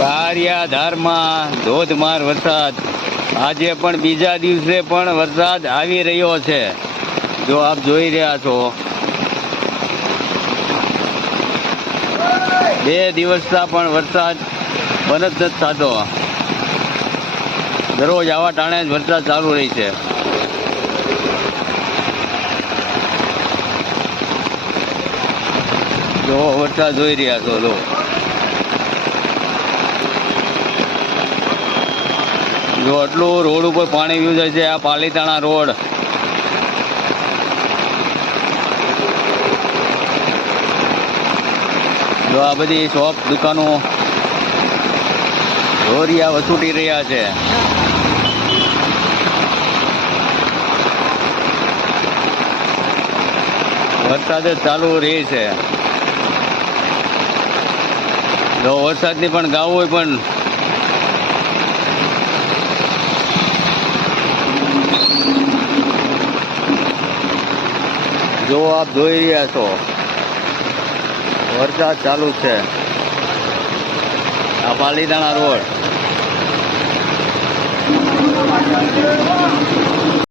ગારિયાધારમાં ધોધમાર વરસાદ. આજે પણ બીજા દિવસે પણ વરસાદ આવી રહ્યો છે. જો આપ જોઈ રહ્યા છો, 2 દિવસથી પણ વરસાદ બંધ જ નથી થતો. દરરોજ આવા ટાણે જ વરસાદ ચાલુ રહી છે. જો વરસાદ જોઈ રહ્યા છો, જો આટલું રોડ ઉપર પાણી વ્યૂ જાય છે. આ પાલીતાણા રોડ. જો આ બધી શોપ દુકાનો ધોરિયા વસૂટી રહ્યા છે. વરસાદ જ ચાલુ રહે છે. જો વરસાદની પણ ગાવું હોય પણ જો આપ જોઈ રહ્યા છો, વરસાદ ચાલુ છે. આ પાલીતાણા રોડ.